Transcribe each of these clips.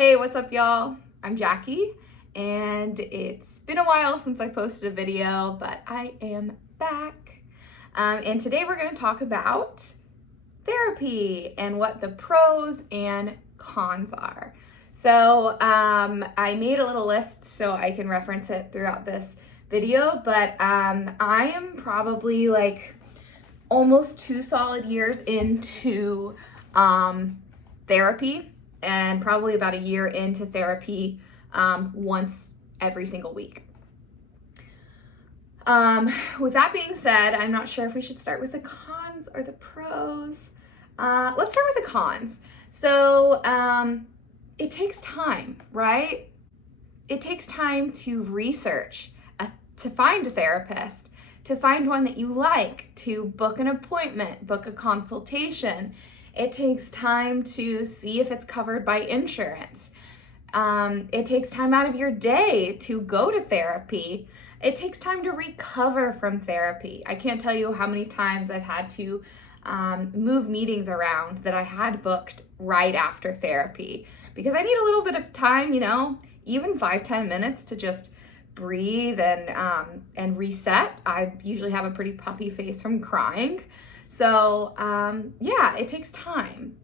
Hey, what's up, y'all? I'm Jackie, and it's been a while since I posted a video, but I am back. And today we're going to talk about therapy and what the pros and cons are. So I made a little list so I can reference it throughout this video, but I am probably like almost 2 solid years into therapy, and probably about a year into therapy once every single week. With that being said, I'm not sure if we should start with the cons or the pros. Let's start with the cons. So it takes time, right? It takes time to research, to find a therapist, to find one that you like, to book an appointment, book a consultation. It takes time to see if it's covered by insurance. It takes time out of your day to go to therapy. It takes time to recover from therapy. I can't tell you how many times I've had to move meetings around that I had booked right after therapy because I need a little bit of time, even 5-10 minutes to just breathe and reset. I usually have a pretty puffy face from crying. So yeah, it takes time.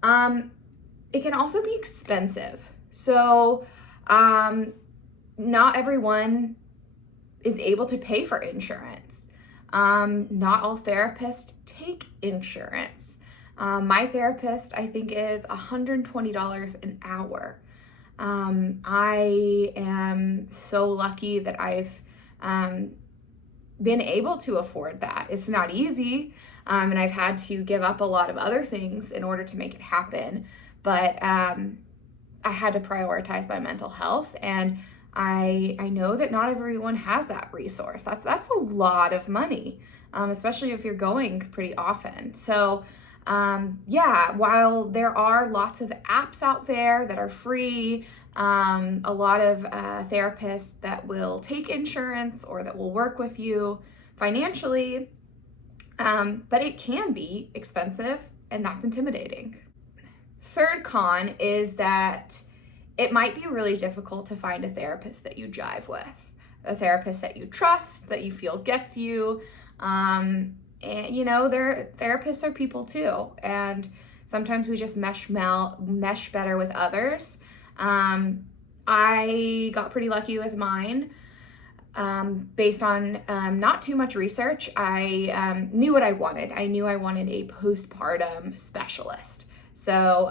It can also be expensive. So not everyone is able to pay for insurance. Not all therapists take insurance. My therapist, I think, is $120 an hour. I am so lucky that I've been able to afford that. It's not easy, and I've had to give up a lot of other things in order to make it happen, but I had to prioritize my mental health, and I know that not everyone has that resource. That's a lot of money, especially if you're going pretty often. So yeah, while there are lots of apps out there that are free, a lot of therapists that will take insurance or that will work with you financially, but it can be expensive, and that's intimidating. Third con is that it might be really difficult to find a therapist that you jive with, a therapist that you trust, that you feel gets you. And therapists are people too, and sometimes we just mesh better with others. I got pretty lucky with mine. Based on not too much research, I knew what I wanted. I knew I wanted a postpartum specialist. So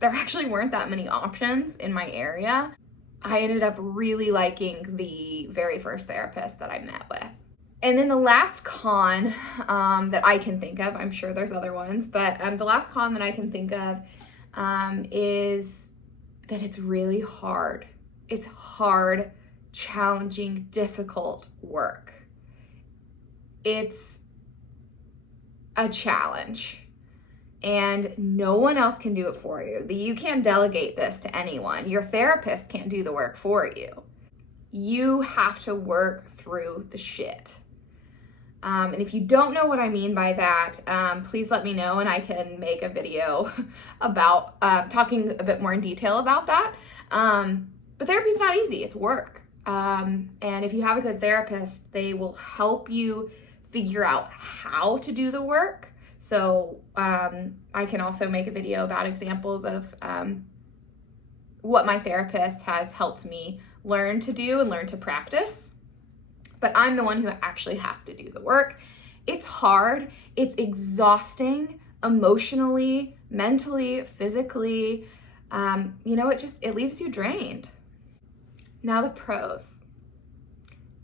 there actually weren't that many options in my area. I ended up really liking the very first therapist that I met with. And then the last con that I can think of, I'm sure there's other ones, but the last con that I can think of is that it's really hard. It's hard, challenging, difficult work. It's a challenge, and no one else can do it for you. You can't delegate this to anyone. Your therapist can't do the work for you. You have to work through the shit. And if you don't know what I mean by that, please let me know, and I can make a video about talking a bit more in detail about that. But therapy is not easy, it's work. And if you have a good therapist, they will help you figure out how to do the work. So I can also make a video about examples of what my therapist has helped me learn to do and learn to practice. But I'm the one who actually has to do the work. It's hard, it's exhausting emotionally, mentally, physically. It leaves you drained. Now the pros.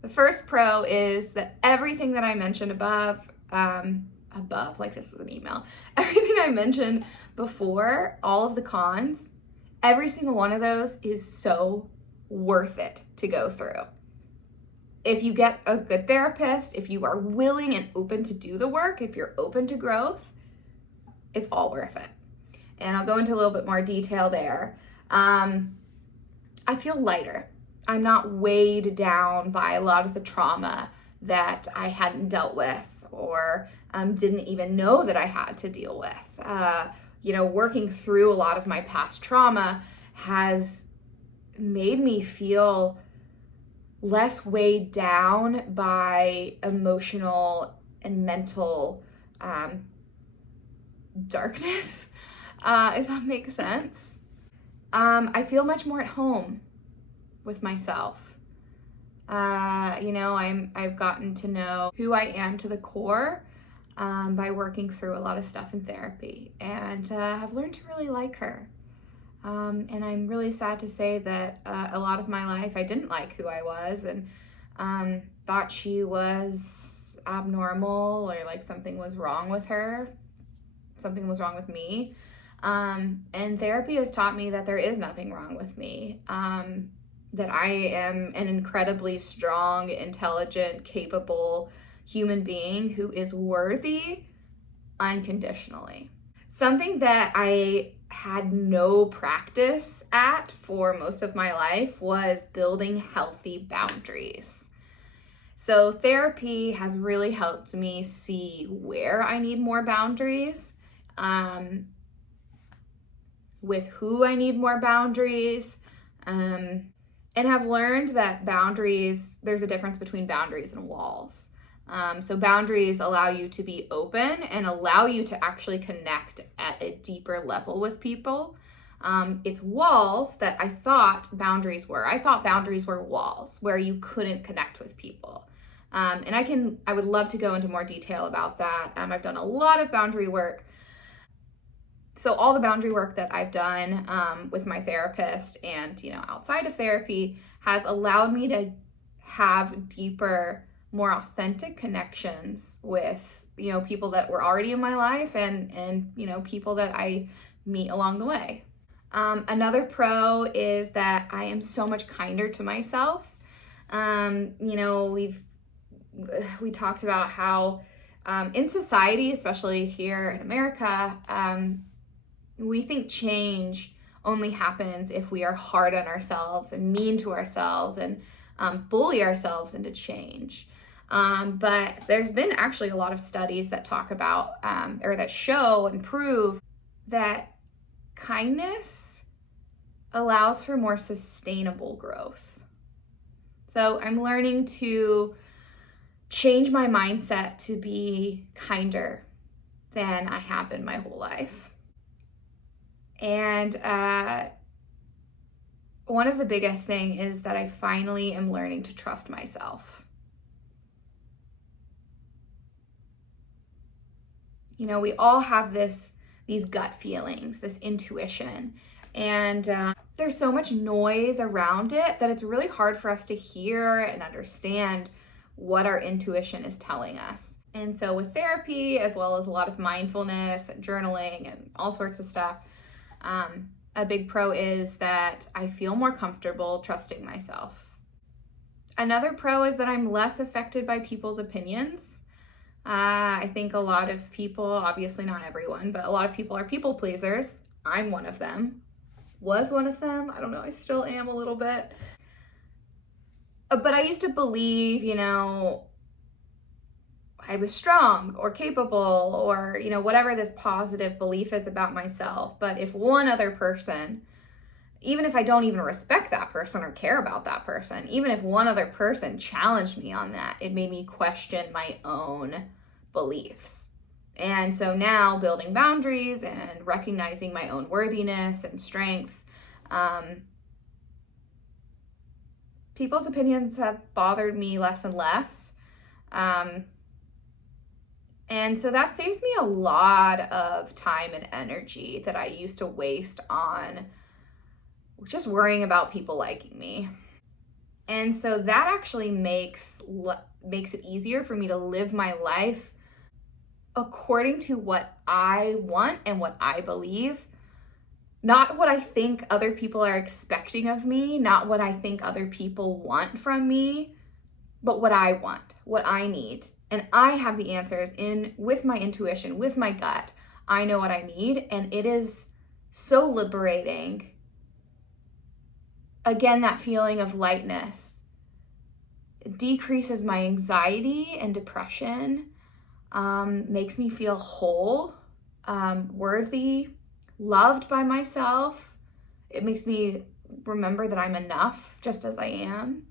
The first pro is that everything that I mentioned above, like this is an email, everything I mentioned before, all of the cons, every single one of those is so worth it to go through. If you get a good therapist, if you are willing and open to do the work, if you're open to growth, it's all worth it. And I'll go into a little bit more detail there. I feel lighter. I'm not weighed down by a lot of the trauma that I hadn't dealt with or didn't even know that I had to deal with. working through a lot of my past trauma has made me feel less weighed down by emotional and mental darkness, if that makes sense. I feel much more at home with myself. I've gotten to know who I am to the core by working through a lot of stuff in therapy, and have learned to really like her. And I'm really sad to say that a lot of my life I didn't like who I was, and thought she was abnormal, or like something was wrong with her, something was wrong with me. And therapy has taught me that there is nothing wrong with me, that I am an incredibly strong, intelligent, capable human being who is worthy unconditionally. Something that I had no practice at for most of my life was building healthy boundaries. So therapy has really helped me see where I need more boundaries, with who I need more boundaries, and have learned that boundaries, there's a difference between boundaries and walls. So boundaries allow you to be open and allow you to actually connect at a deeper level with people. It's walls that I thought boundaries were. I thought boundaries were walls where you couldn't connect with people. And I would love to go into more detail about that. I've done a lot of boundary work. So all the boundary work that I've done with my therapist and, outside of therapy has allowed me to have deeper, more authentic connections with, people that were already in my life and people that I meet along the way. Another pro is that I am so much kinder to myself. We talked about how in society, especially here in America, we think change only happens if we are hard on ourselves and mean to ourselves and bully ourselves into change. But there's been actually a lot of studies that talk about or that show and prove that kindness allows for more sustainable growth. So I'm learning to change my mindset to be kinder than I have been my whole life. And one of the biggest thing is that I finally am learning to trust myself. We all have these gut feelings, this intuition, and there's so much noise around it that it's really hard for us to hear and understand what our intuition is telling us. And so with therapy, as well as a lot of mindfulness and journaling and all sorts of stuff, a big pro is that I feel more comfortable trusting myself. Another pro is that I'm less affected by people's opinions. I think a lot of people, obviously not everyone, but a lot of people are people pleasers. I'm one of them. Was one of them. I don't know, I still am a little bit. But I used to believe, I was strong or capable or, whatever this positive belief is about myself. But if one other person, even if I don't even respect that person or care about that person, even if one other person challenged me on that, it made me question my own beliefs. And so now building boundaries and recognizing my own worthiness and strengths, people's opinions have bothered me less and less. And so that saves me a lot of time and energy that I used to waste on just worrying about people liking me. And so that actually makes it easier for me to live my life according to what I want and what I believe, not what I think other people are expecting of me, not what I think other people want from me, but what I want, what I need. And I have the answers with my intuition, with my gut. I know what I need, and it is so liberating. Again, that feeling of lightness. It decreases my anxiety and depression, makes me feel whole, worthy, loved by myself. It makes me remember that I'm enough just as I am.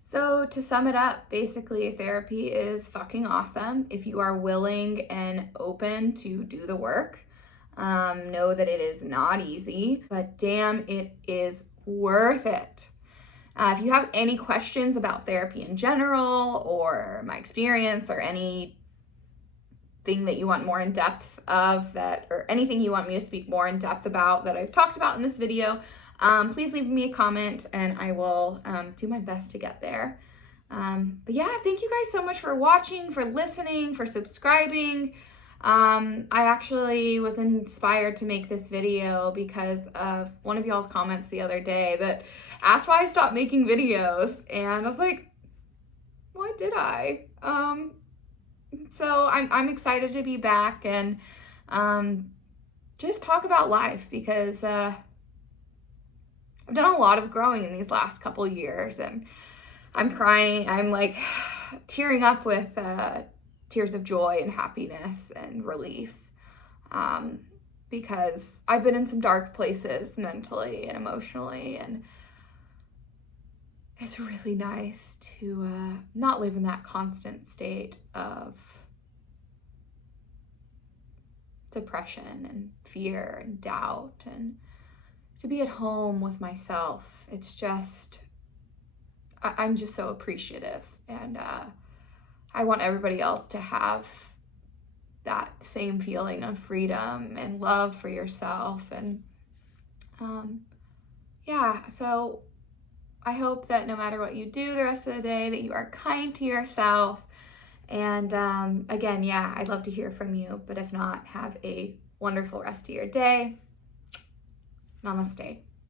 So to sum it up, basically therapy is fucking awesome if you are willing and open to do the work. Know that it is not easy, but damn, it is worth it. If you have any questions about therapy in general or my experience or anything that you want more in depth of that, or anything you want me to speak more in depth about that I've talked about in this video, please leave me a comment and I will do my best to get there. But yeah, thank you guys so much for watching, for listening, for subscribing. I actually was inspired to make this video because of one of y'all's comments the other day that asked why I stopped making videos, and I was like, why did I? So I'm excited to be back and just talk about life, because I've done a lot of growing in these last couple years, and I'm crying. I'm like tearing up with tears of joy and happiness and relief, because I've been in some dark places mentally and emotionally, and it's really nice to not live in that constant state of depression and fear and doubt, and to be at home with myself. It's just, I'm just so appreciative, and I want everybody else to have that same feeling of freedom and love for yourself. And yeah, so I hope that no matter what you do the rest of the day, that you are kind to yourself. And again, yeah, I'd love to hear from you, but if not, have a wonderful rest of your day. Namaste.